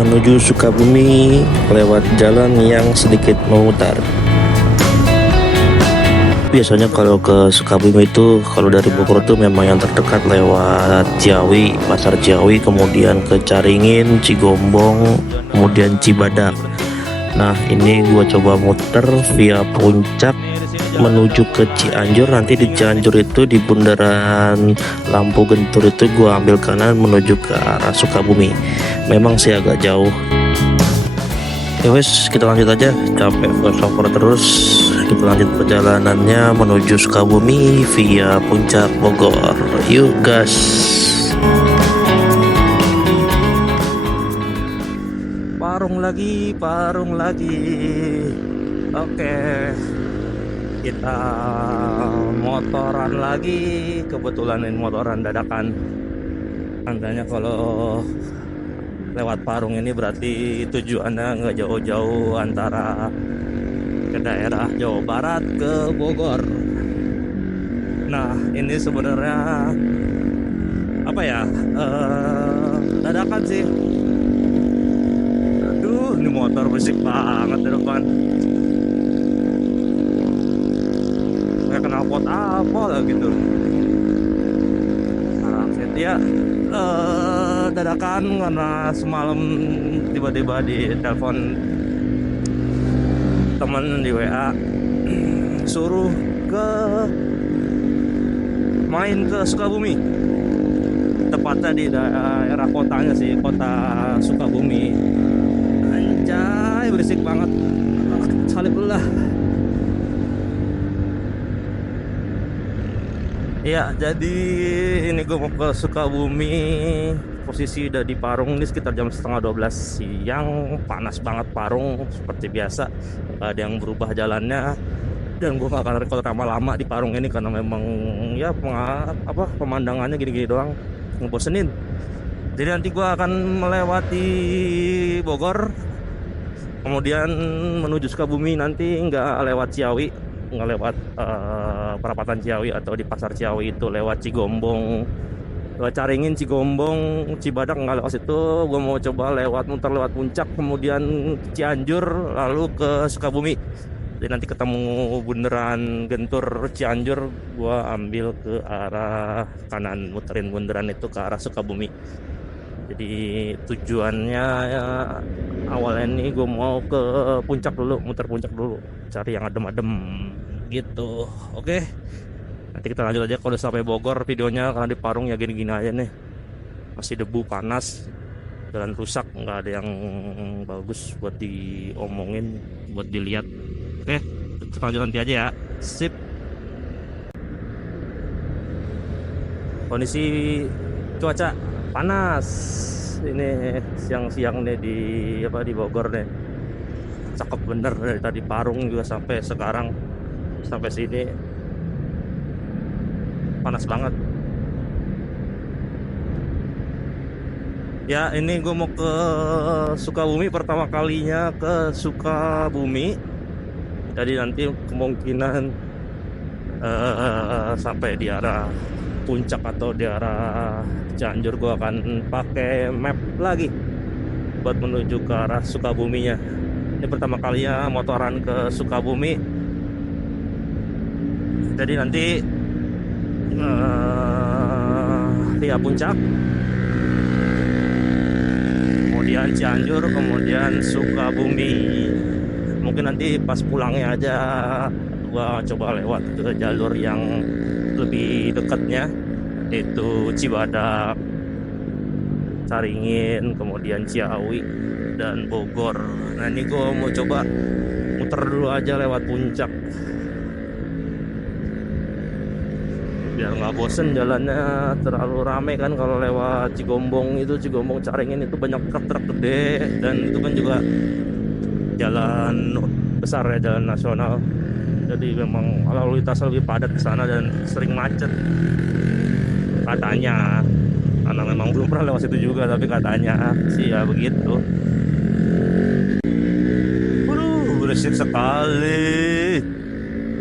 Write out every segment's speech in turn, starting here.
menuju Sukabumi lewat jalan yang sedikit memutar. Biasanya kalau ke Sukabumi itu, kalau dari Bogor tuh memang yang terdekat lewat Ciawi, Pasar Ciawi, kemudian ke Caringin, Cigombong, kemudian Cibadak. Nah, ini gua coba muter via Puncak menuju ke Cianjur. Nanti di Cianjur itu di bundaran Lampu Gentur itu gua ambil kanan menuju ke arah Sukabumi. Memang sih agak jauh. Ya wes, kita lanjut aja. Capek voiceover terus. Kita lanjut perjalanannya menuju Sukabumi via Puncak Bogor. Yuk gas. Parung lagi. Oke. Kita motoran lagi. Kebetulan ini motoran dadakan. Tandanya kalau lewat Parung ini berarti tujuannya nggak jauh-jauh antara ke daerah Jawa Barat ke Bogor. Nah, ini sebenarnya apa ya, dadakan sih. Aduh, ini motor berisik banget di depan. Kayak kenal pot apa lah gitu. Ya, dadakan karena semalam tiba-tiba di telepon teman di WA suruh main ke Sukabumi, tepatnya di daerah kotanya sih, kota Sukabumi. Anjay, berisik banget. Salib lah. Ya, jadi ini gue mau ke Sukabumi. Posisi udah di Parung ini sekitar jam setengah 12 siang. Panas banget Parung seperti biasa. Gak ada yang berubah jalannya. Dan gue gak akan record lama-lama di Parung ini karena memang ya pemandangannya gini-gini doang, ngebosenin. Jadi nanti gue akan melewati Bogor, kemudian menuju Sukabumi. Nanti nggak lewat Ciawi, nggak lewat perapatan Ciawi atau di Pasar Ciawi, itu lewat Cigombong, lewat Caringin, Cigombong, Cibadak nggak lewat situ. Gue mau coba muter lewat Puncak, kemudian Cianjur, lalu ke Sukabumi. Jadi nanti ketemu bundaran Gentur Cianjur, gue ambil ke arah kanan, muterin bundaran itu ke arah Sukabumi. Jadi tujuannya ya, awalnya ini gue mau ke Puncak dulu, muter Puncak dulu, cari yang adem-adem gitu. Oke, nanti kita lanjut aja kalau udah sampai Bogor videonya, karena di Parung ya gini-gini aja nih, masih debu, panas, jalan rusak, nggak ada yang bagus buat diomongin, buat dilihat. Oke, kita lanjut nanti aja ya. Sip. Kondisi cuaca panas ini siang-siang nih di Bogor nih. Cakep bener dari tadi Parung juga sampai sekarang, sampai sini panas banget. Ya, ini gue mau ke Sukabumi, pertama kalinya ke Sukabumi. Jadi nanti kemungkinan sampai di arah Puncak atau di arah Cianjur, gue akan pakai map lagi buat menuju ke arah Sukabuminya. Ini pertama kalinya motoran ke Sukabumi. Jadi nanti via Puncak, kemudian Cianjur, kemudian Sukabumi. Mungkin nanti pas pulangnya aja gua coba lewat ke jalur yang lebih dekatnya, yaitu Cibadak, Caringin, kemudian Ciawi, dan Bogor. Nah, ini gue mau coba muter dulu aja lewat Puncak biar nggak bosen jalannya terlalu rame kan. Kalau lewat Cigombong Caringin itu banyak truk gede, dan itu kan juga jalan besar ya, jalan nasional. Jadi memang lalu lintas lebih padat ke sana dan sering macet katanya, karena memang belum pernah lewat situ juga, tapi katanya sih ya begitu. Waduh, berisik sekali.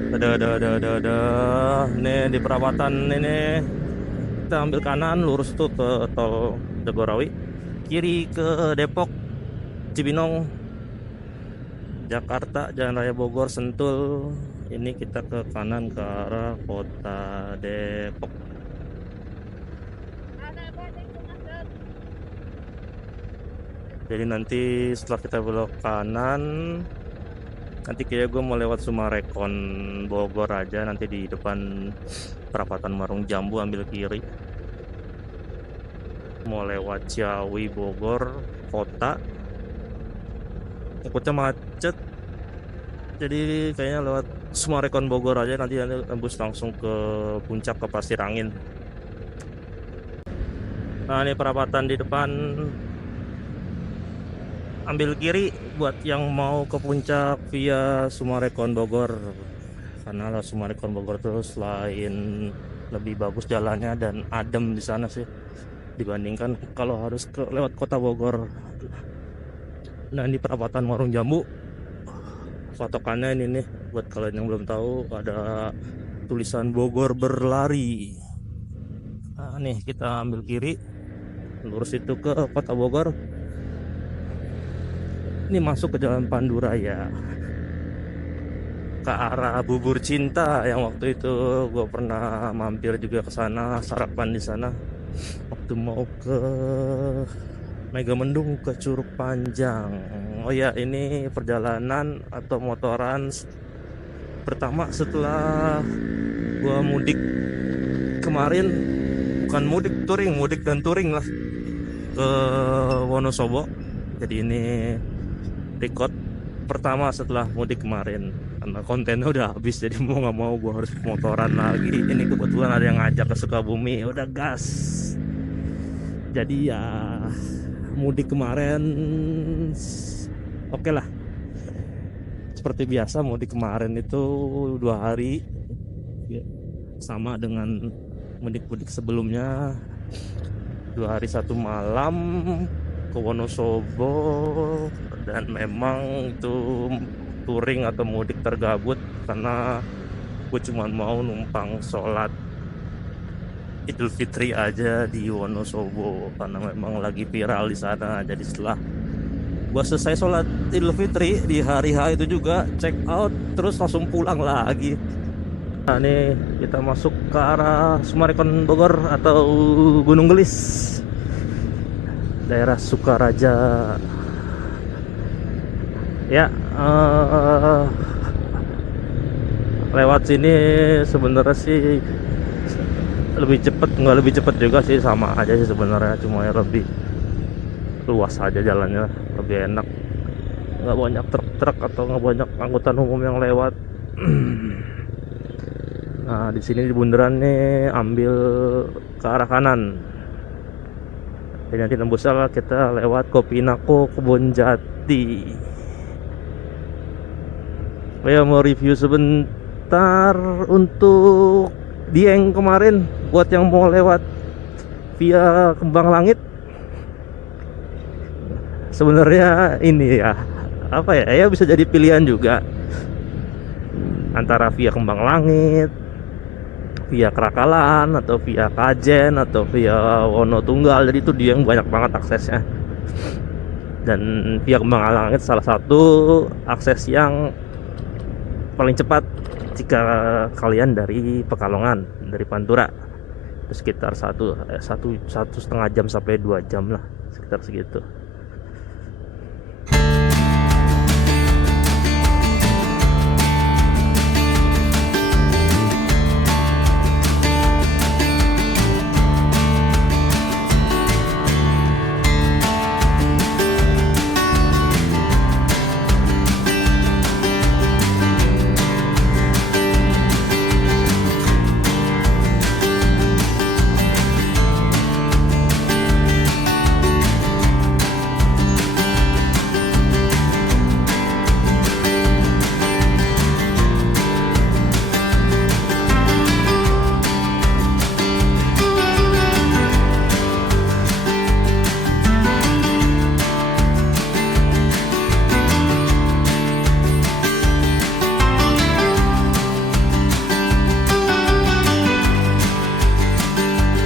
Ada. Nih di perapatan ini kita ambil kanan lurus tuh ke tol Jagorawi, kiri ke Depok, Cibinong, Jakarta, Jalan Raya Bogor, Sentul. Ini kita ke kanan ke arah kota Depok. Jadi nanti setelah kita belok kanan, nanti kayak gue mau lewat Sumarekon Bogor aja. Nanti di depan perapatan Marung Jambu ambil kiri. Mau lewat Ciawi Bogor kota. Takutnya macet. Jadi kayaknya lewat Sumarekon Bogor aja, nanti tembus langsung ke puncak ke Pasir Angin. Nah, ini perapatan di depan. Ambil kiri buat yang mau ke puncak via Sumarekon Bogor. Karena Sumarekon Bogor terus selain lebih bagus jalannya dan adem di sana sih dibandingkan kalau harus lewat kota Bogor. Nah, ini perapatan Marung Jambu. Patokannya ini nih, buat kalian yang belum tahu, ada tulisan Bogor berlari. Nah, nih kita ambil kiri, lurus itu ke kota Bogor. Ini masuk ke Jalan Panduraya ke arah Bubur Cinta yang waktu itu gue pernah mampir juga ke sana, sarapan di sana waktu mau ke Megamendung ke Curug Panjang. Oh ya, ini perjalanan atau motoran pertama setelah gue mudik kemarin. Bukan mudik, touring, mudik dan touring lah ke Wonosobo. Jadi ini record pertama setelah mudik kemarin karena kontennya udah habis, jadi mau nggak mau gue harus motoran lagi. Ini kebetulan ada yang ngajak ke Sukabumi, udah gas. Jadi ya mudik kemarin oke lah, seperti biasa. Mudik kemarin itu 2 hari ya, sama dengan mudik-mudik sebelumnya, 2 hari 1 malam ke Wonosobo. Dan memang itu touring atau mudik tergabut karena gue cuma mau numpang sholat Idul Fitri aja di Wonosobo karena memang lagi viral di sana. Jadi setelah gue selesai sholat Idul Fitri di hari H itu juga check out terus langsung pulang lagi. Nah, ini kita masuk ke arah Sumarekon Bogor atau Gunung Gelis, daerah Sukaraja. Ya, lewat sini sebenarnya sih lebih cepet, nggak lebih cepet juga sih, sama aja sih sebenarnya, cuma ya lebih luas aja jalannya, lebih enak, nggak banyak truk-truk atau nggak banyak angkutan umum yang lewat. Nah, di sini di bundaran nih ambil ke arah kanan. Dan nanti tembusnya kita lewat Kopinako Kebonjati. Saya mau review sebentar untuk Dieng kemarin buat yang mau lewat via Kembang Langit. Sebenarnya ini ya, apa ya, ya bisa jadi pilihan juga antara via Kembang Langit, via Kerakalan, atau via Kajen, atau via Wonotunggal. Jadi itu Dieng banyak banget aksesnya. Dan via Kembang Langit salah satu akses yang paling cepat jika kalian dari Pekalongan, dari Pantura. Itu sekitar 1,5 jam sampai 2 jam lah, sekitar segitu.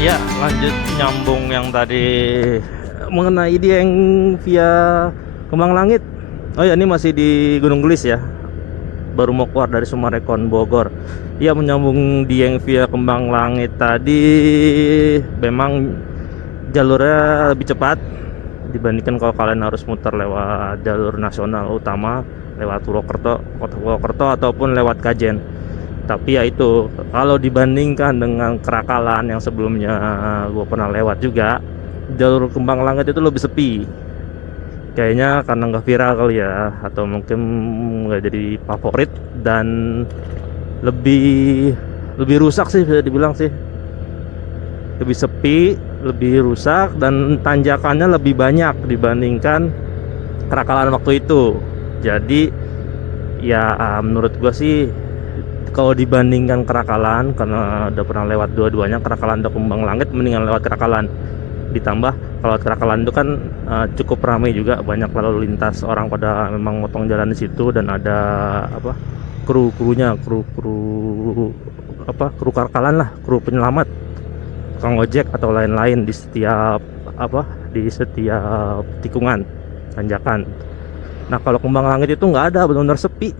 Ya, lanjut nyambung yang tadi mengenai Dieng via Kembang Langit. Oh ya, ini masih di Gunung Gelis ya. Baru mau keluar dari Sumarekon Bogor. Iya, menyambung Dieng via Kembang Langit tadi memang jalurnya lebih cepat dibandingkan kalau kalian harus muter lewat jalur nasional utama, lewat Purwokerto, Kota Purwokerto ataupun lewat Kajen. Tapi ya itu, kalau dibandingkan dengan Kerakalan yang sebelumnya gue pernah lewat juga, jalur Kembang Langit itu lebih sepi. Kayaknya karena nggak viral kali ya, atau mungkin nggak jadi favorit, dan lebih rusak sih bisa dibilang sih. Lebih sepi, lebih rusak, dan tanjakannya lebih banyak dibandingkan Kerakalan waktu itu. Jadi ya menurut gua sih, kalau dibandingkan Kerakalan, karena udah pernah lewat dua-duanya, Kerakalan atau Kembang Langit, mendingan lewat Kerakalan. Ditambah kalau Kerakalan itu kan cukup ramai juga, banyak lalu lintas, orang pada memang motong jalan di situ, dan ada apa, kru-krunya, kru Kerakalan lah, kru penyelamat, tukang ojek atau lain-lain di setiap tikungan tanjakan. Nah, kalau Kembang Langit itu nggak ada, benar-benar sepi.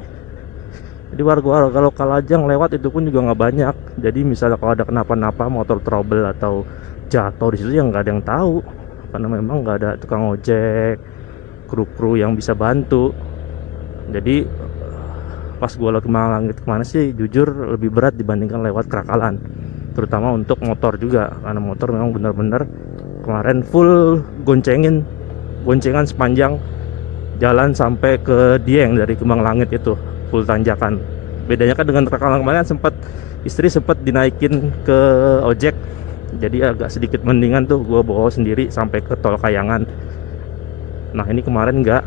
Jadi warga lokal aja yang lewat itu pun juga nggak banyak. Jadi misalnya kalau ada kenapa-napa, motor trouble atau jatuh di situ, ya nggak ada yang tahu, karena memang nggak ada tukang ojek, kru yang bisa bantu. Jadi pas gua lewat Kembang Langit kemana sih, jujur lebih berat dibandingkan lewat Kerakalan, terutama untuk motor juga, karena motor memang benar-benar kemarin full goncengan sepanjang jalan sampai ke Dieng. Dari Kembang Langit itu full tanjakan. Bedanya kan dengan Kerakalan kemarin, istri sempat dinaikin ke ojek, jadi agak sedikit mendingan tuh, gue bawa sendiri sampai ke tol Kayangan. Nah, ini kemarin enggak,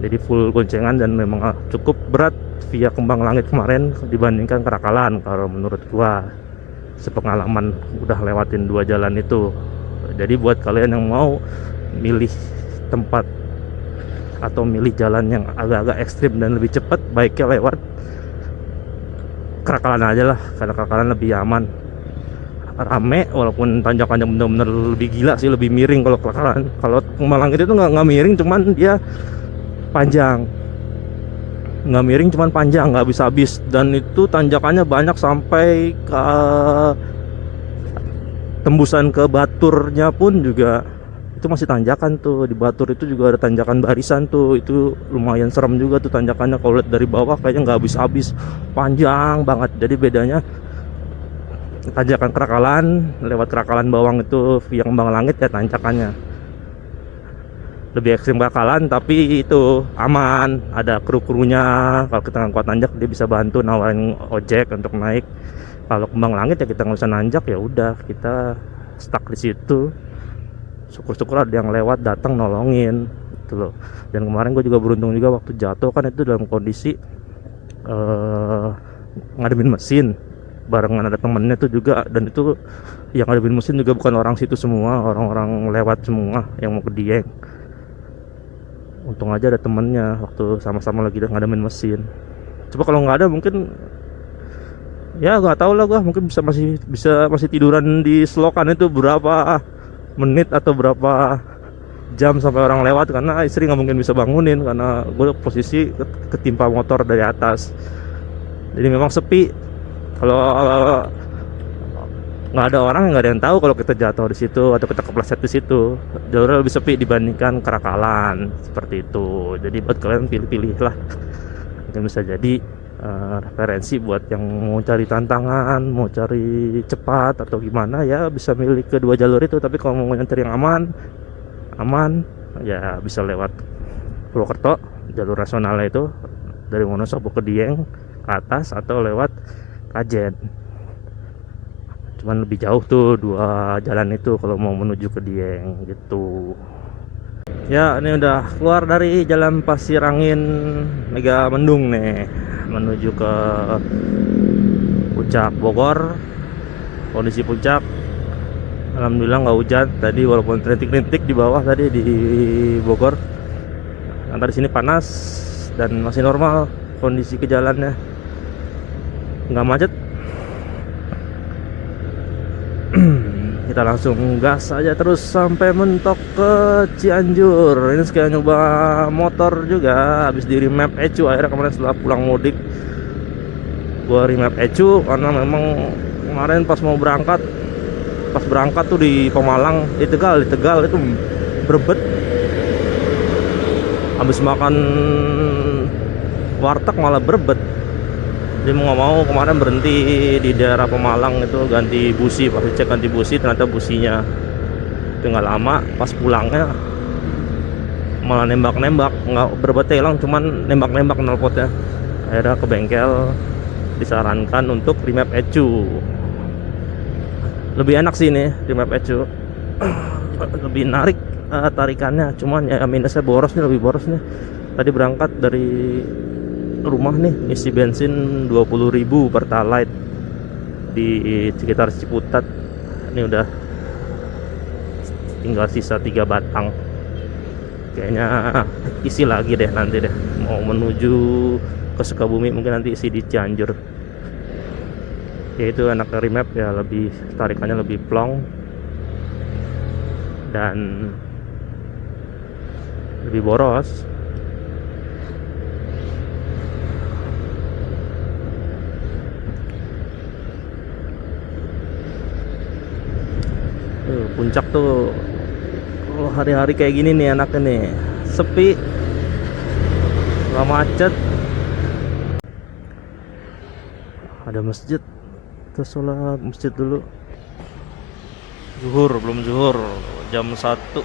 jadi full goncengan, dan memang cukup berat via Kembang Langit kemarin dibandingkan Kerakalan kalau menurut gua, sepengalaman udah lewatin dua jalan itu. Jadi buat kalian yang mau milih tempat atau milih jalan yang agak-agak ekstrim dan lebih cepat, baiknya lewat Kerakalan aja lah, karena Kerakalan lebih aman. Rame walaupun tanjakannya benar-benar lebih gila sih, lebih miring kalau Kerakalan. Kalau Kembang Langit itu nggak miring, cuman dia panjang, nggak miring cuman panjang, nggak habis-habis, dan itu tanjakannya banyak sampai ke tembusan ke Baturnya pun juga itu masih tanjakan tuh. Di Batur itu juga ada tanjakan barisan tuh, itu lumayan serem juga tuh tanjakannya, kalau lihat dari bawah kayaknya nggak habis-habis, panjang banget. Jadi bedanya tanjakan Kerakalan, lewat Kerakalan Bawang itu via Kembang Langit, ya tanjakannya lebih ekstrim Kerakalan, tapi itu aman, ada kru-krunya. Kalau kita nggak kuat nanjak, dia bisa bantu nawarin ojek untuk naik. Kalau Kembang Langit ya kita nggak usah nanjak, ya udah kita stuck di situ. Syukur-syukur ada yang lewat datang nolongin gitu loh. Dan kemarin gue juga beruntung juga, waktu jatuh kan itu dalam kondisi ngademin mesin barengan ada temennya tuh juga, dan itu yang ngademin mesin juga bukan orang situ semua, orang-orang lewat semua yang mau ke Dieng. Untung aja ada temennya waktu sama-sama lagi ngademin mesin. Coba kalau nggak ada, mungkin ya nggak tahu lah, gue mungkin masih tiduran di selokan itu berapa menit atau berapa jam sampai orang lewat, karena istri nggak mungkin bisa bangunin karena gue posisi ketimpa motor dari atas. Jadi memang sepi. Kalau nggak ada orang, nggak ada yang tahu kalau kita jatuh di situ atau kita kepleset di situ. Jalurnya lebih sepi dibandingkan Kerakalan, seperti itu. Jadi buat kalian pilih-pilih lah, mungkin bisa jadi referensi buat yang mau cari tantangan, mau cari cepat atau gimana, ya bisa milih kedua jalur itu. Tapi kalau mau cari yang aman ya bisa lewat Purwokerto, jalur nasionalnya itu dari Wonosobo ke Dieng ke atas, atau lewat Kajen. Cuman lebih jauh tuh dua jalan itu kalau mau menuju ke Dieng gitu. Ya, ini udah keluar dari Jalan Pasir Angin Mega Mendung nih, menuju ke Puncak Bogor. Kondisi puncak alhamdulillah nggak hujan tadi, walaupun rintik-rintik di bawah tadi di Bogor. Nah, di sini panas dan masih normal kondisi ke jalannya, nggak macet. kita langsung gas aja terus sampai mentok ke Cianjur. Ini sekalian nyoba motor juga, habis di remap Ecu. Akhirnya kemarin setelah pulang mudik gua remap Ecu, karena memang kemarin pas berangkat tuh di Pemalang, di Tegal itu berbet. Habis makan warteg malah berbet. Jadi mau nggak mau kemarin berhenti di daerah Pemalang itu ganti busi, pas cek ganti busi ternyata businya itu nggak lama. Pas pulangnya malah nembak-nembak, nggak berbet hilang, cuman nembak-nembak knalpotnya. Akhirnya ke bengkel disarankan untuk remap Ecu. Lebih enak sih ini remap Ecu, lebih narik tarikannya, cuman ya minusnya boros nih, lebih boros nih. Tadi berangkat dari rumah nih isi bensin 20.000 Pertalite di sekitar Ciputat. Ini udah tinggal sisa 3 batang, kayaknya isi lagi deh nanti deh, mau menuju ke Sukabumi, mungkin nanti isi di Cianjur. Ya itu enak remap ya, lebih tarikannya lebih plong dan lebih boros. Puncak tuh hari-hari kayak gini nih enaknya nih, sepi, nggak macet, ada masjid. Kita sholat masjid dulu. Zuhur, belum zuhur, jam 1.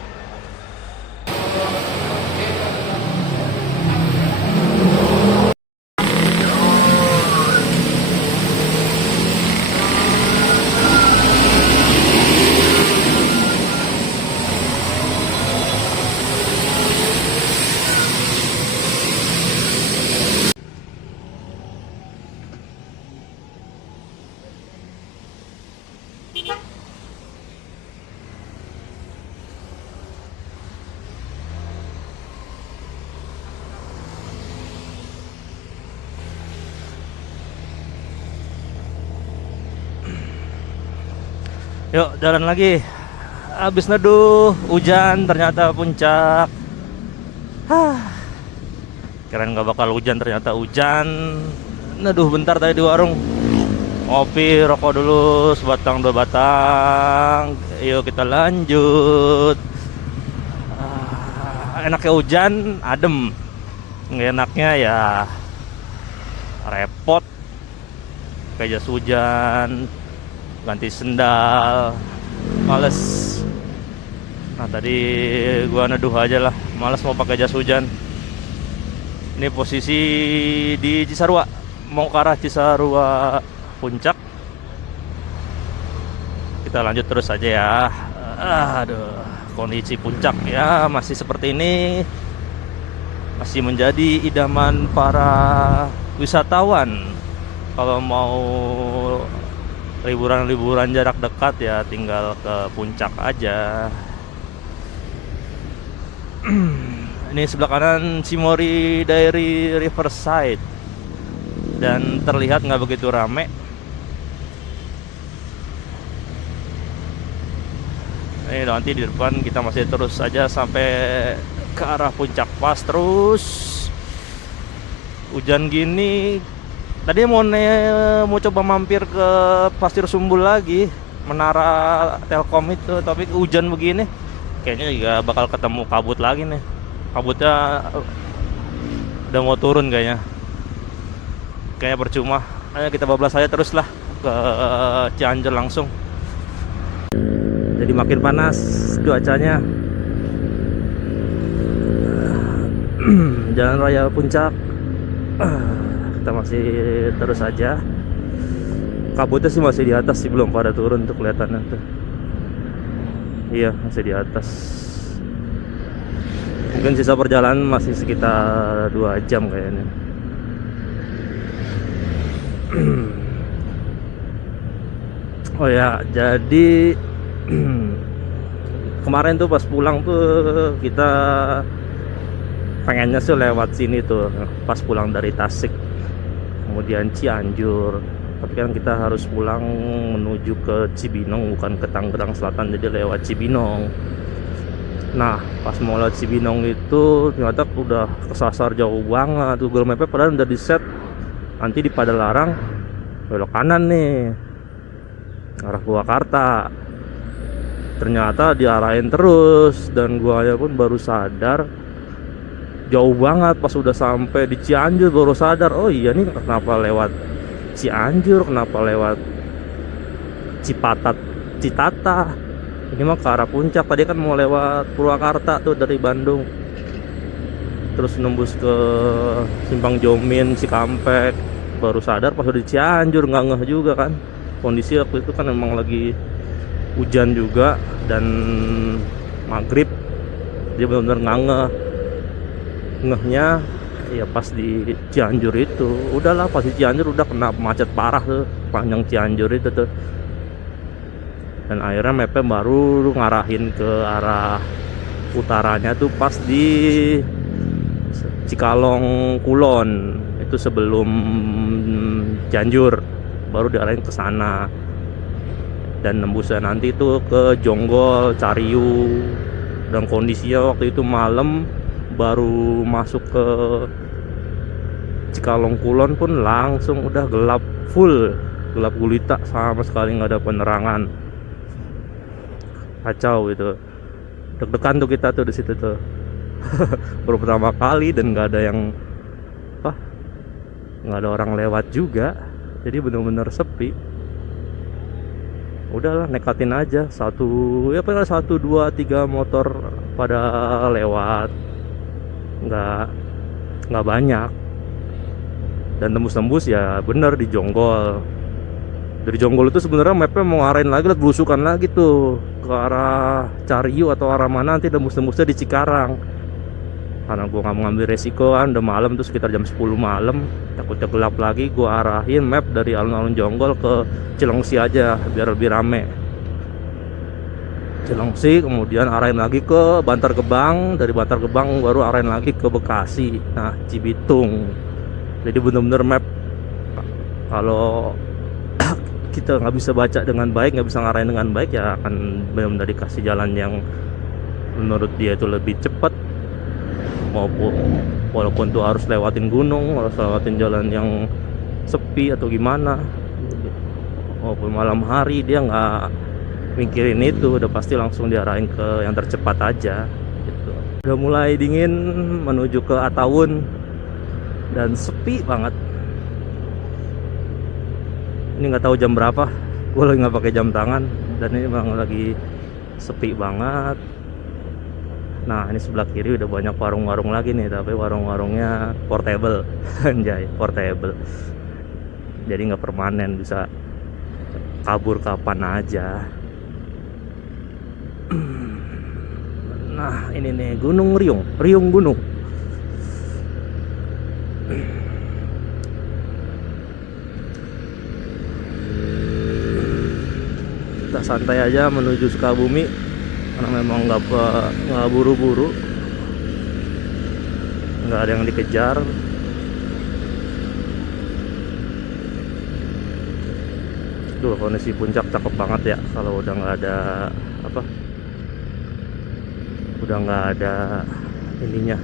Yuk jalan lagi. Habis neduh hujan, ternyata puncak. Kirain nggak bakal hujan, ternyata hujan. Neduh bentar tadi di warung, ngopi, rokok dulu sebatang 2 batang. Yuk kita lanjut. Enaknya hujan adem, nggak enaknya ya repot, kayak jas hujan, ganti sendal, males. Nah tadi gua neduh aja lah, males mau pakai jas hujan. Ini posisi di Cisarua, mau ke arah Cisarua puncak. Kita lanjut terus aja ya. Aduh, kondisi puncak ya masih seperti ini, masih menjadi idaman para wisatawan. Kalau mau liburan jarak dekat ya tinggal ke puncak aja. Ini sebelah kanan Cimory Dairy Riverside, dan terlihat nggak begitu rame. Ini nanti di depan kita masih terus saja sampai ke arah puncak pas terus. Hujan gini, tadi mau coba mampir ke Pasir Sumbul lagi, menara Telkom itu, tapi hujan begini kayaknya juga bakal ketemu kabut lagi nih. Kabutnya udah mau turun kayaknya percuma. Ayo kita bablas aja terus lah ke Cianjur langsung. Jadi makin panas cuacanya. Jalan raya puncak, kita masih terus aja. Kabutnya sih masih di atas sih, belum pada turun tuh kelihatannya tuh. Iya masih di atas. Mungkin sisa perjalanan masih sekitar 2 jam kayaknya. Oh ya, jadi kemarin tuh pas pulang tuh kita pengennya sih lewat sini tuh, pas pulang dari Tasik, kemudian Cianjur, tapi kan kita harus pulang menuju ke Cibinong, bukan ke Tangerang Selatan, jadi lewat Cibinong. Nah pas mau lewat Cibinong itu ternyata udah kesasar jauh banget. Google Mapnya padahal udah di set nanti di Padalarang belok kanan nih arah Purwakarta, ternyata diarahin terus, dan guanya pun baru sadar jauh banget pas udah sampai di Cianjur, baru sadar oh iya nih kenapa lewat Cianjur, kenapa lewat Citata, ini mah ke arah puncak. Tadi kan mau lewat Purwakarta tuh dari Bandung, terus nembus ke Simpang Jomin, Cikampek, baru sadar pas udah di Cianjur. Nggak ngeh juga kan, kondisi waktu itu kan emang lagi hujan juga dan maghrib, dia benar-benar nggak ngehnya ya pas di Cianjur itu. Udahlah pas di Cianjur udah kena macet parah tuh panjang Cianjur itu tuh, dan akhirnya mapnya baru ngarahin ke arah utaranya tuh pas di Cikalong Kulon, itu sebelum Cianjur, baru diarahin ke sana. Dan nembusnya nanti tuh ke Jonggol, Cariu, dan kondisinya waktu itu malam, baru masuk ke Cikalong Kulon pun langsung udah gelap full, gelap gulita, sama sekali nggak ada penerangan. Kacau itu, deg-degan tuh kita tuh di situ tuh. Baru pertama kali dan nggak ada yang nggak ada orang lewat juga, jadi bener-bener sepi. Udahlah nekatin aja, paling 1, 2, 3 motor pada lewat, nggak banyak. Dan tembus-tembus ya bener di Jonggol. Dari Jonggol itu sebenarnya mapnya mau ngarahin lagi, belusukan lagi tuh ke arah Cariu atau arah mana, nanti tembus-tembusnya di Cikarang. Karena gue nggak mau ngambil resiko kan, udah malam tuh sekitar jam 10 malam, takutnya gelap lagi. Gue arahin map dari alun-alun Jonggol ke Cilengsi aja biar lebih rame. Cilengsi, kemudian arahin lagi ke Bantar Gebang, dari Bantar Gebang baru arahin lagi ke Bekasi, nah Cibitung. Jadi bener-bener map kalau kita nggak bisa baca dengan baik, nggak bisa ngarahin dengan baik, ya akan benar-benar dikasih jalan yang menurut dia itu lebih cepat, walaupun tuh harus lewatin gunung, harus lewatin jalan yang sepi atau gimana, walaupun malam hari dia nggak mikirin itu, udah pasti langsung diarahin ke yang tercepat aja gitu. Udah mulai dingin menuju ke Attawun dan sepi banget. Ini nggak tahu jam berapa, gue lagi nggak pakai jam tangan, dan ini memang lagi sepi banget. Nah ini sebelah kiri udah banyak warung-warung lagi nih, tapi warung-warungnya portable. Anjay, portable, jadi nggak permanen, bisa kabur kapan aja. Nah ini nih Gunung Riung Gunung. Kita santai aja menuju Sukabumi, karena memang nggak buru-buru, nggak ada yang dikejar. Duh, kondisi puncak cakep banget ya kalau udah nggak ada udah nggak ada ininya,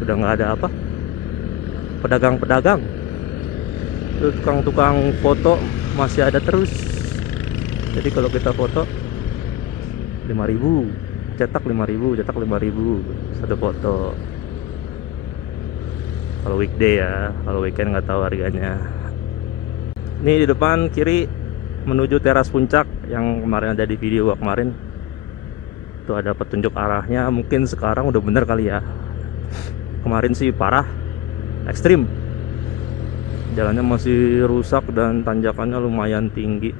udah nggak ada pedagang-pedagang, tukang-tukang foto masih ada terus. Jadi kalau kita foto 5.000, cetak 5.000 satu foto. Kalau weekday ya, kalau weekend nggak tahu harganya. Ini di depan kiri menuju teras puncak yang kemarin ada di video gua kemarin. Tuh ada petunjuk arahnya, mungkin sekarang udah bener kali ya. Kemarin sih parah, ekstrim. Jalannya masih rusak dan tanjakannya lumayan tinggi.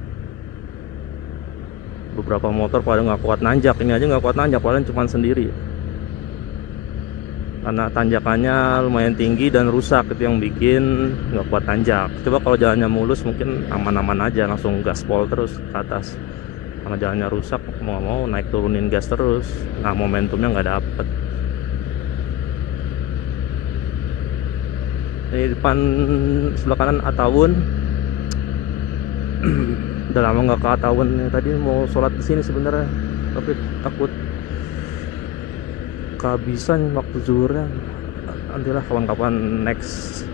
Beberapa motor pada nggak kuat nanjak, ini aja nggak kuat nanjak, paling cuma sendiri. Karena tanjakannya lumayan tinggi dan rusak, itu yang bikin nggak kuat nanjak. Coba kalau jalannya mulus mungkin aman-aman aja, langsung gaspol terus ke atas. Karena jalannya rusak, mau naik turunin gas terus, nah momentumnya nggak dapet. Di depan sebelah kanan Atawun. Udah lama nggak ke Atawun. Tadi mau sholat di sini sebenarnya, tapi takut kehabisan waktu zuhurnya. Nantilah kawan-kawan next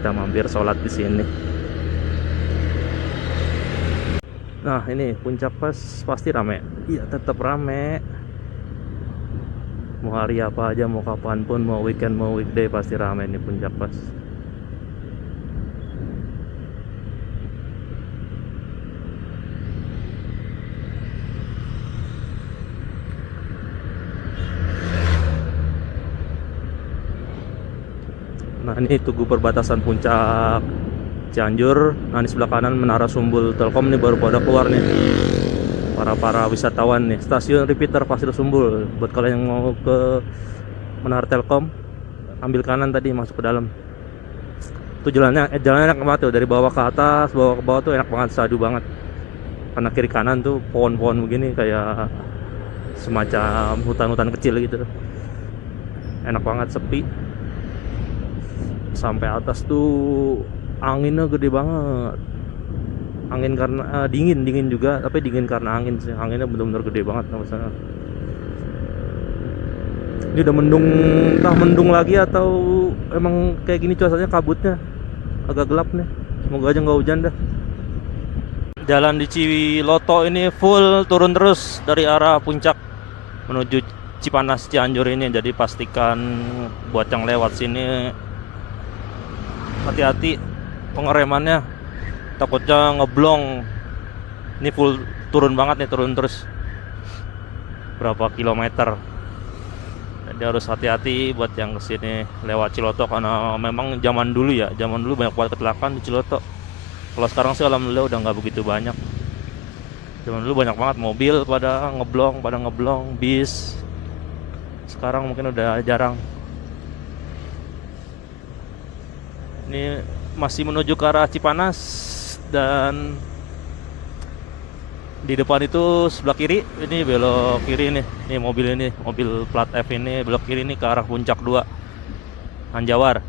kita mampir sholat di sini. Nah ini Puncak Pas pasti rame. Iya tetap rame. Mau hari apa aja, mau kapanpun, mau weekend, mau weekday, pasti rame nih Puncak Pas. Nah ini Tugu perbatasan Puncak Cianjur. Nah di sebelah kanan Menara Sumbul Telkom nih, baru pada keluar nih para wisatawan nih. Stasiun repeater Pasir Sumbul. Buat kalian yang mau ke Menara Telkom, ambil kanan tadi masuk ke dalam. Itu jalannya enak banget tuh, dari bawah ke atas, bawah ke bawah tuh enak banget, sadu banget. Karena kiri kanan tuh pohon-pohon begini kayak semacam hutan-hutan kecil gitu. Enak banget, sepi. Sampai atas tuh anginnya gede banget. Angin karena dingin juga, tapi dingin karena angin sih. Anginnya benar-benar gede banget maksudnya. Ini udah mendung, entah mendung lagi atau emang kayak gini cuacanya, kabutnya agak gelap nih. Semoga aja nggak hujan dah. Jalan di Ciloto ini full turun terus dari arah Puncak menuju Cipanas Cianjur ini. Jadi pastikan buat yang lewat sini hati-hati pengeremannya, takutnya ngeblong. Ini full turun banget nih, turun terus berapa kilometer. Jadi harus hati-hati buat yang kesini lewat Ciloto, karena memang zaman dulu banyak banget kecelakaan di Ciloto. Kalau sekarang sih alhamdulillah udah nggak begitu banyak. Zaman dulu banyak banget mobil pada ngeblong, bis. Sekarang mungkin udah jarang. Ini masih menuju ke arah Cipanas, dan di depan itu sebelah kiri ini belok kiri nih. Ini mobil plat F ini belok kiri nih ke arah Puncak 2 Hanjawar.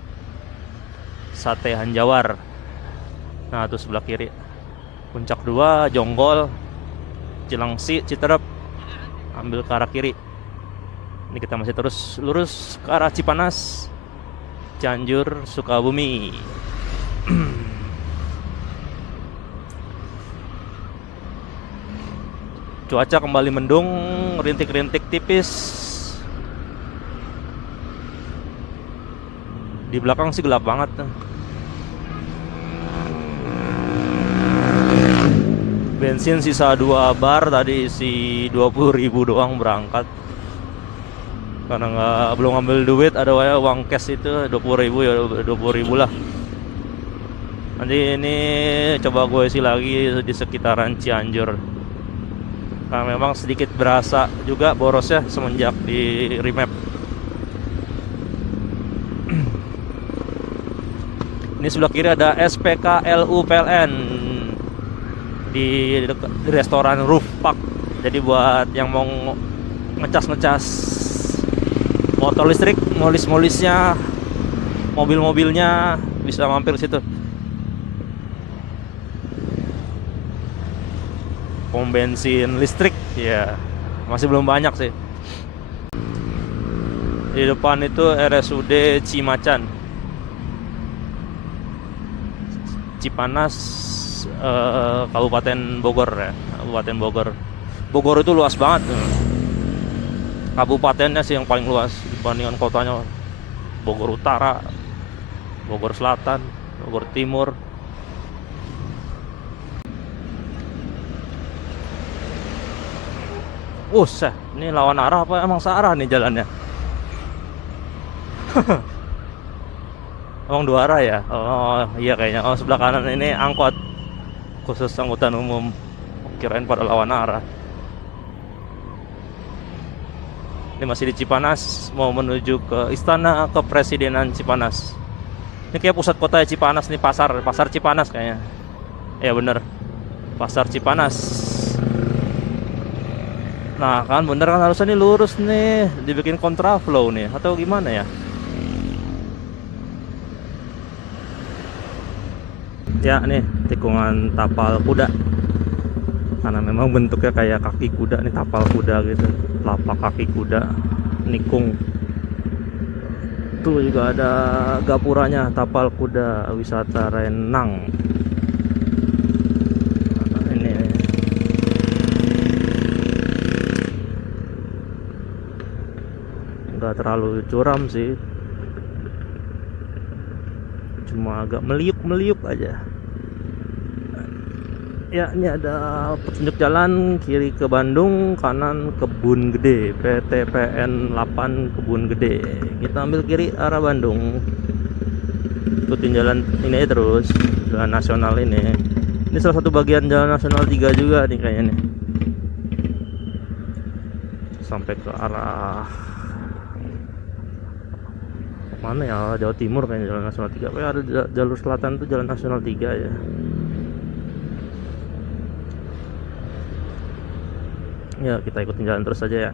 Sate Hanjawar. Nah, itu sebelah kiri. Puncak 2 Jonggol, Cilengsi, Citerep. Ambil ke arah kiri. Ini kita masih terus lurus ke arah Cipanas, Cianjur, Sukabumi. Cuaca kembali mendung, rintik-rintik tipis. Di belakang sih gelap banget. Bensin sisa 2 bar, tadi isi 20.000 doang berangkat. Karena belum ngambil duit, ada uang cash itu 20.000, ya 20.000 lah. Nanti ini coba gue isi lagi di sekitaran Cianjur. Karena memang sedikit berasa juga borosnya semenjak di remap. Ini sebelah kiri ada SPKLU PLN di restoran Roof Park. Jadi buat yang mau ngecas motor listrik, molisnya, mobilnya bisa mampir situ. Pom bensin listrik ya masih belum banyak sih. Di depan itu RSUD Cimacan, Cipanas, Kabupaten Bogor ya. Kabupaten Bogor. Bogor itu luas banget. Kabupatennya sih yang paling luas dibandingkan kotanya. Bogor Utara, Bogor Selatan, Bogor Timur. Ini lawan arah apa emang searah nih jalannya? Emang 2 arah ya? Oh iya kayaknya. Oh, sebelah kanan ini angkot khusus angkutan umum. Kirain pada lawan arah. Ini masih di Cipanas, mau menuju ke Istana Kepresidenan Cipanas. Ini kayak pusat kota Cipanas nih, pasar Cipanas kayaknya. Ya bener, pasar Cipanas. Nah kan bener kan, harusnya nih lurus nih, dibikin kontraflow nih, atau gimana ya? Ya nih tikungan tapal kuda, karena memang bentuknya kayak kaki kuda nih, tapal kuda gitu, lapak kaki kuda, nikung. Tuh juga ada gapuranya, tapal kuda wisata Renang. Ini nggak terlalu curam sih, cuma agak meliuk-meliuk aja. Ya, ini ada petunjuk jalan, kiri ke Bandung, kanan Kebun Gede, PTPN 8 Kebun Gede. Kita ambil kiri arah Bandung. Ikutin jalan ini aja terus, jalan nasional ini. Ini salah satu bagian jalan nasional 3 juga nih kayaknya nih. Sampai ke arah mana ya? Jawa Timur kayaknya jalan nasional 3. Ada jalur selatan tuh jalan nasional 3 ya. Ya, kita ikutin jalan terus aja ya.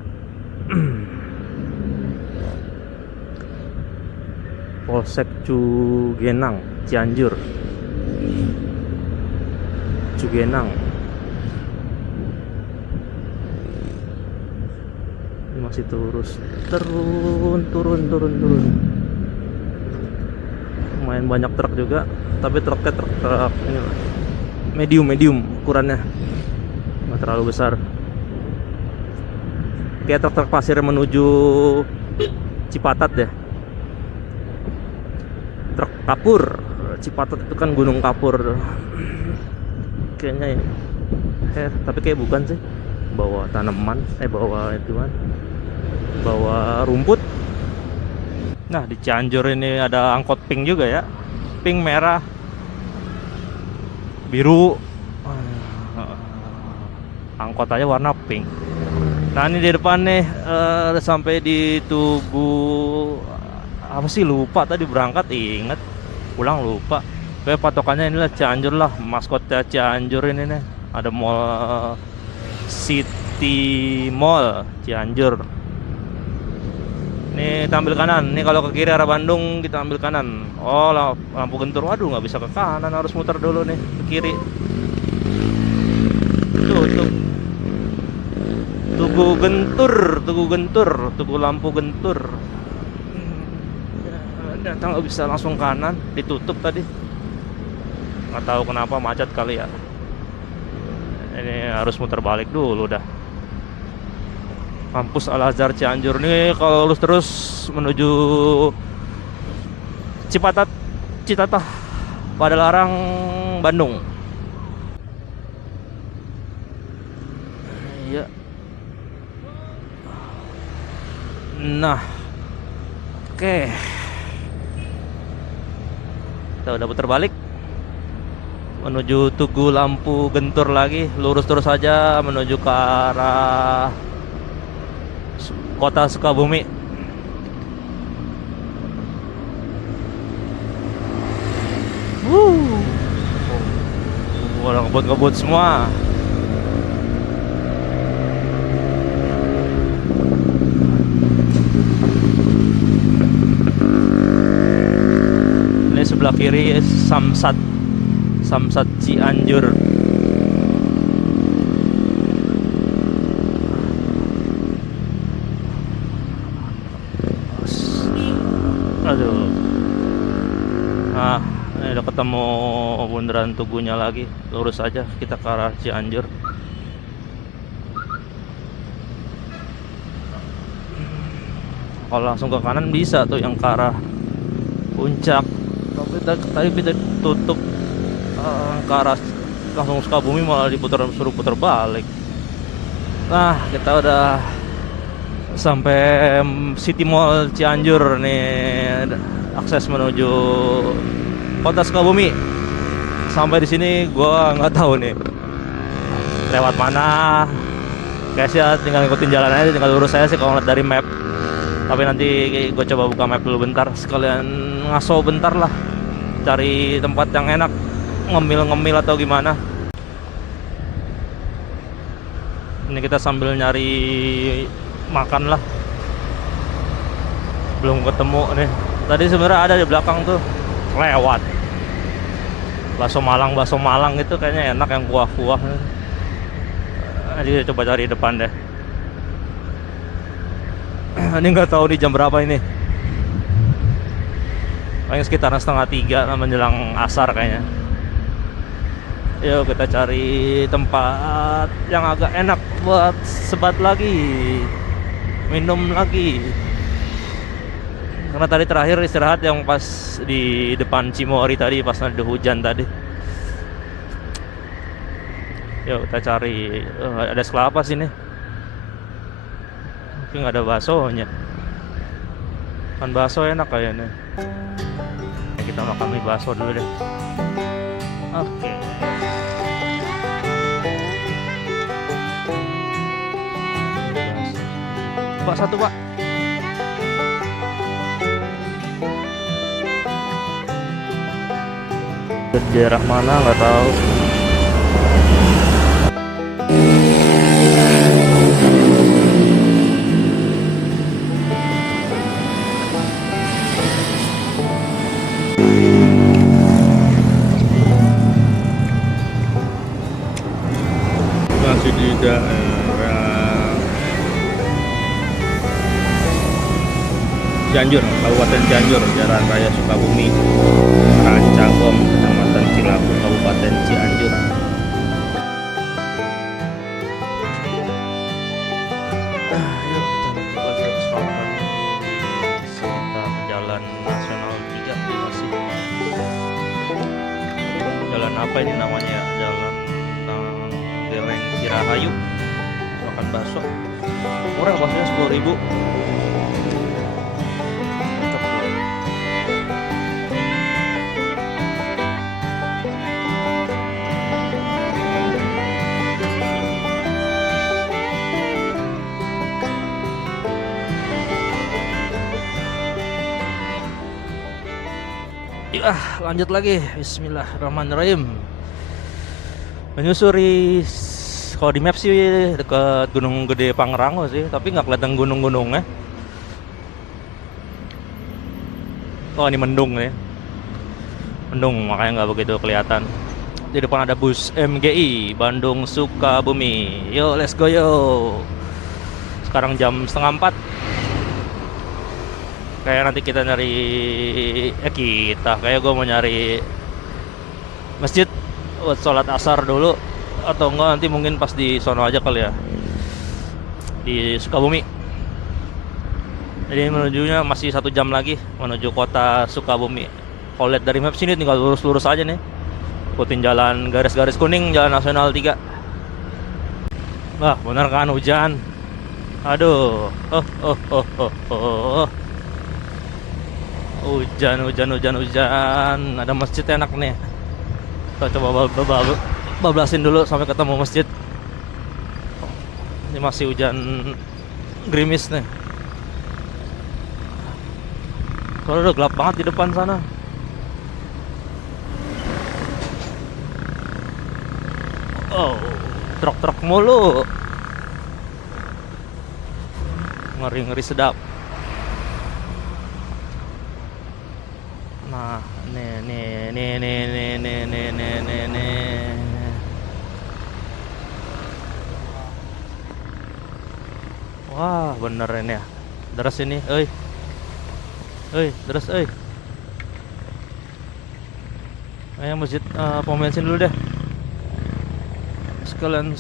Polsek Cugenang, Cianjur. Cugenang. Ini masih terus turun. Lumayan banyak truk juga, tapi truk ini medium ukurannya, nggak terlalu besar. Kayak truk pasir menuju Cipatat ya. Truk kapur. Cipatat itu kan Gunung Kapur kayaknya ya. Tapi kayak bukan sih. Bawa tanaman, bawa itu kan, bawa rumput. Nah, di Cianjur ini ada angkot pink juga ya. Pink, merah, biru. Angkot aja warna pink. Nah, ini di depan nih udah sampai di Tugu apa sih, lupa tadi berangkat inget, pulang lupa. Kayak patokannya inilah Cianjur lah, maskotnya Cianjur ini nih. Ada mall City Mall Cianjur. Nih kita ambil kanan. Nih kalau ke kiri arah Bandung kita ambil kanan. Oh, lampu gentur. Waduh, nggak bisa ke kanan, harus muter dulu nih ke kiri. Tuh. Tugu lampu gentur. Ternyata nggak bisa langsung kanan, ditutup tadi. Nggak tahu kenapa, macet kali ya. Ini harus muter balik dulu dah. Kampus Al Azhar Cianjur nih kalau lurus terus menuju Citatah, Padalarang, Bandung. Iya. Nah, oke. Kita udah putar balik menuju Tugu lampu gentur lagi, lurus terus saja menuju ke arah kota Sukabumi. Udah ngebut semua. Ini sebelah kiri Samsat Cianjur. Aduh. Nah, ini udah ketemu bundaran Tugunya lagi. Lurus aja kita ke arah Cianjur. Kalau langsung ke kanan bisa tuh yang ke arah Puncak. Tapi tadi kita tutup ke arah langsung Sukabumi, malah suruh putar balik. Nah, kita udah sampai City Mall Cianjur nih, akses menuju kota Sukabumi. Sampai di sini gua nggak tahu nih lewat mana. Kayaknya tinggal ngikutin jalan aja, tinggal lurus saya sih kalau ngeliat dari map. Tapi nanti gue coba buka map dulu bentar, sekalian ngaso bentar lah, cari tempat yang enak, ngemil atau gimana. Ini kita sambil nyari makan lah, belum ketemu nih. Tadi sebenarnya ada di belakang tuh, lewat. Bakso Malang itu kayaknya enak yang kuah-kuah. Jadi coba cari depan deh. Ini nggak tahu di jam berapa ini. Paling sekitar 2:30 menjelang asar kayaknya. Yuk kita cari tempat yang agak enak buat sebat lagi, minum lagi. Karena tadi terakhir istirahat yang pas di depan Cimory tadi, pas ada hujan tadi. Yuk kita cari. Ada es kelapa sini, tapi nggak ada baksonya. Kan bakso enak kayaknya. Kita makan mie bakso dulu deh. Oke. Pak, satu pak. Ke daerah mana nggak tahu. Masih di daerah Cianjur, Kabupaten Cianjur, Jalan Raya Sukabumi, Rancagom, Kecamatan Cilaku, Kabupaten Cianjur. Yuk kita lanjut lagi ke selatan sekitar Jalan Nasional 3 masih. Jalan apa ini namanya ya? Jalan Lereng Cirahayu. Makan bakso. Murah baksonya 10.000. Lanjut lagi. Bismillahirrahmanirrahim. Menyusuri, kalau di map sih dekat Gunung Gede Pangrango sih, tapi nggak kelihatan gunung-gunungnya. Oh ini mendung nih, mendung makanya nggak begitu kelihatan. Di depan ada bus MGI Bandung Sukabumi. Yo let's go yo. Sekarang jam 3:30. Kayak nanti kita nyari, kayak gue mau nyari masjid buat sholat asar dulu, atau enggak nanti mungkin pas di sono aja kali ya, di Sukabumi. Jadi menujunya masih 1 jam lagi menuju kota Sukabumi. Kalau lihat dari map sini tinggal lurus-lurus aja nih, ikutin jalan garis-garis kuning, Jalan Nasional 3. Wah bener kan hujan. Aduh, hujan. Ada masjid enak nih. Kita coba bablasin dulu sampai ketemu masjid. Ini masih hujan gerimis nih. Soalnya udah gelap banget di depan sana. Oh, truk-truk mulu. Ngeri-ngeri sedap. Nah, nih. Wah, bener ini ya. Deres ini, deres. Ayo masjid pom bensin dulu deh. Sekalian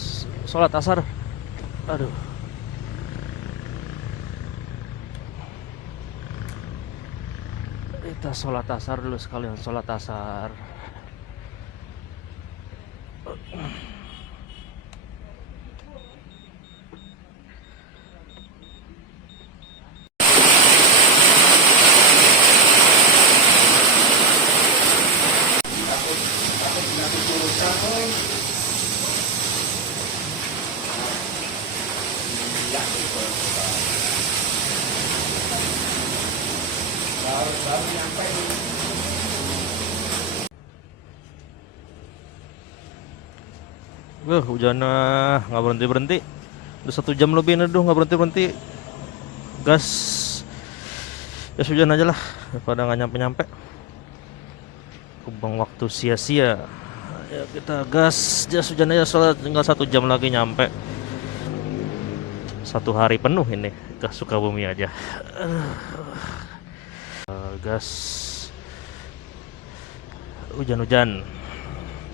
sholat asar. Aduh. Kita sholat asar dulu sekalian sholat asar. Hujannya nggak berhenti. Udah 1 jam lebih neduh nggak berhenti. Gas. Ya hujan aja lah, daripada nggak nyampe. kebuang waktu sia-sia. Ya kita gas, jas hujan aja soalnya tinggal 1 jam lagi nyampe. 1 hari penuh ini ke Sukabumi aja. Gas hujan-hujan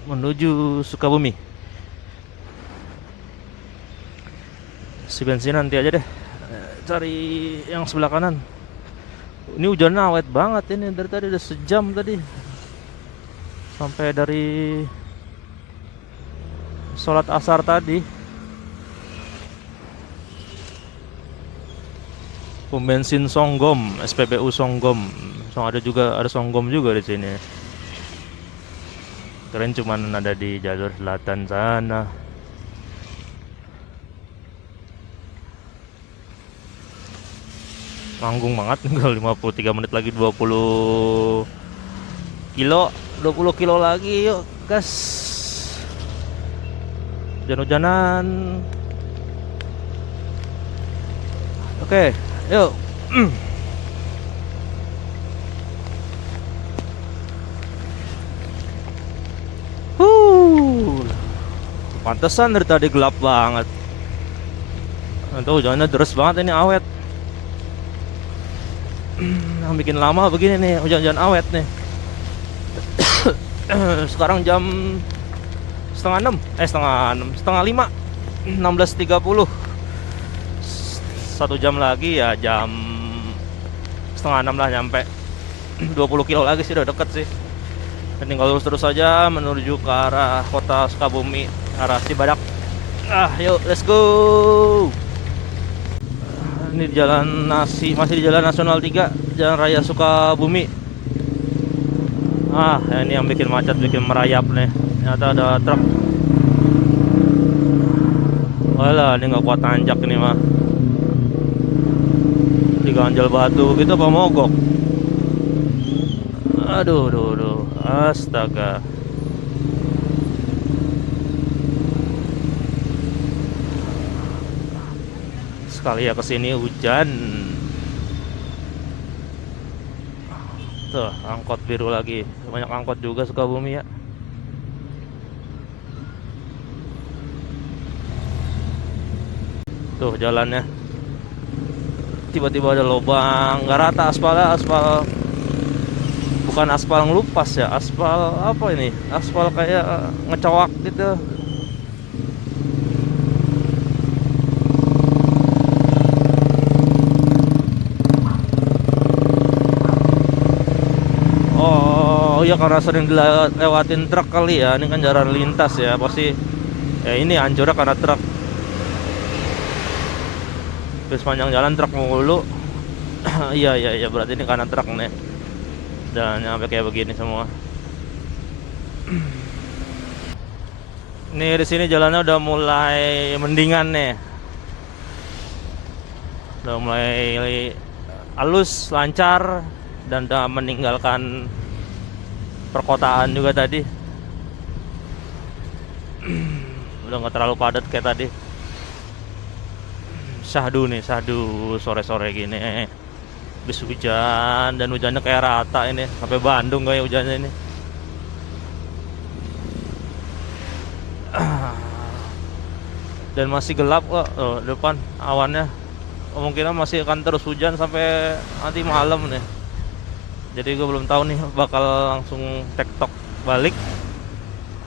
menuju Sukabumi. Si bensin nanti aja deh, cari yang sebelah kanan. Ini hujannya awet banget ini, dari tadi udah sejam tadi, sampai dari sholat asar tadi. Pom bensin Songgom, SPBU Songgom. Ada Songgom juga di sini. Keren cuman ada di jalur selatan sana. Manggung banget, tinggal 53 menit lagi 20 kilo lagi, yuk gas. Hujan-hujanan. Oke, yuk. Pantesan dari tadi gelap banget. Tuh hujannya deras banget ini, awet. Yang bikin lama begini nih, hujan-hujan awet nih. Sekarang jam setengah 5, 16.30. 1 jam lagi ya, jam setengah 6 lah nyampe. 20 kilo lagi sih, udah deket sih. Dan tinggal lurus terus saja menuju ke arah kota Sukabumi, arah Cibadak. Yuk let's go. Ini di masih di Jalan Nasional 3, Jalan Raya Sukabumi. Ya ini yang bikin macet, bikin merayap nih. Ternyata ada truk. Walah, ini nggak kuat nanjak ini mah. Diganjal batu gitu apa mogok? Aduh, astaga. Sekali ya kesini hujan. Tuh, angkot biru lagi. Banyak angkot juga Sukabumi ya. Tuh jalannya. Tiba-tiba ada lubang, nggak rata aspalnya, aspal bukan aspal ngelupas ya, aspal apa ini? Aspal kayak ngecowak gitu. Oh iya, karena sering dilewatin truk kali ya. Ini kan jalan lintas ya, pasti ya ini hancurnya karena truk. Di sepanjang jalan truk mulu. Iya, berarti ini karena truk nih. Dan sampai kayak begini semua. Ini di sini jalannya udah mulai mendingan nih. Udah mulai halus, lancar, dan udah meninggalkan perkotaan juga tadi. Udah nggak terlalu padat kayak tadi. Syahdu sore-sore gini. Habis hujan, dan hujannya kayak rata ini, sampai Bandung kayak hujannya ini. Dan masih gelap kok. Depan awannya kemungkinan masih akan terus hujan sampai nanti malam nih. Jadi gue belum tahu nih bakal langsung tektok balik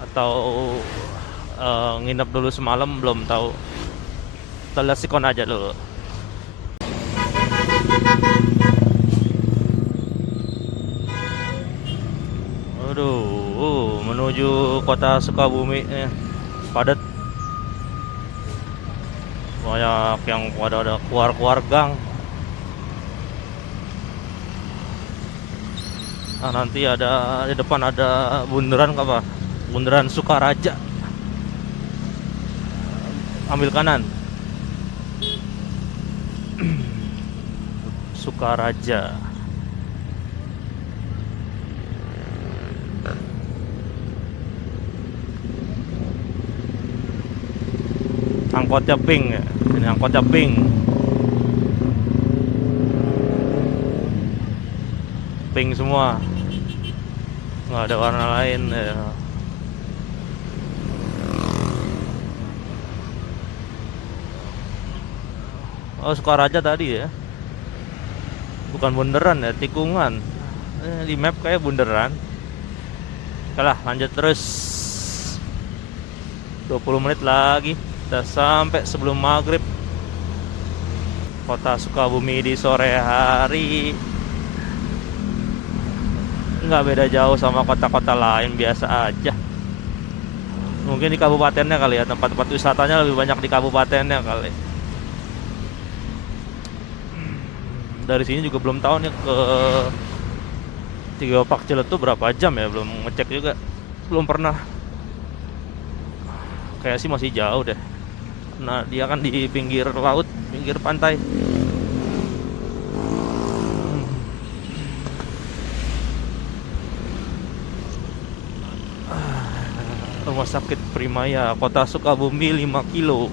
atau nginep dulu semalam, belum tahu. Kita lihat sikon aja dulu. Aduh, menuju kota Sukabumi padat. Banyak yang ada keluar gang. Nanti ada di depan ada bundaran apa? Bundaran Sukaraja. Ambil kanan. Sukaraja. Angkotnya pink ya. Ini angkotnya pink. Pink semua. nggak ada warna lain ya. Oh, Sukaraja tadi ya, bukan bundaran ya, tikungan. Di map kayak bundaran. Oke lah, lanjut terus. 20 menit lagi udah sampai sebelum maghrib. Kota Sukabumi di sore hari nggak beda jauh sama kota-kota lain, biasa aja. Mungkin di kabupatennya kali ya, tempat-tempat wisatanya lebih banyak di kabupatennya kali. Dari sini juga belum tahu nih ke Tiga Opak Ciletu berapa jam ya, belum ngecek juga, belum pernah. Kayak sih masih jauh deh. Nah, dia kan di pinggir laut, pinggir pantai. Rumah Sakit Primaya, Kota Sukabumi 5 kilo.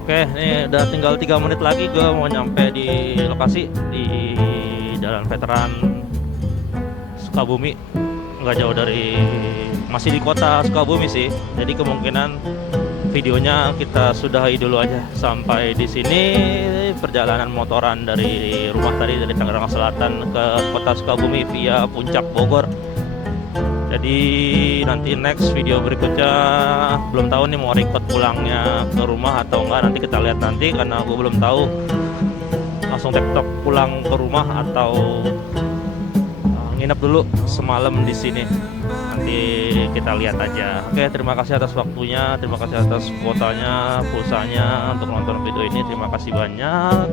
Oke, ini udah tinggal 3 menit lagi gue mau nyampe di lokasi di Jalan Veteran Sukabumi. Nggak jauh dari, masih di kota Sukabumi sih. Jadi kemungkinan videonya kita sudahi dulu aja sampai di sini. Perjalanan motoran dari rumah tadi, dari Tangerang Selatan ke kota Sukabumi via Puncak Bogor. Jadi nanti next video berikutnya belum tahu nih mau record pulangnya ke rumah atau enggak, nanti kita lihat nanti, karena aku belum tahu langsung tektok pulang ke rumah atau nginep dulu semalam di sini. Nanti kita lihat aja. Oke, terima kasih atas waktunya, terima kasih atas kuotanya, pulsanya untuk nonton video ini. Terima kasih banyak.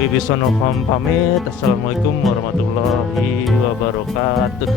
Wibisono pamit. Assalamualaikum warahmatullahi wabarakatuh.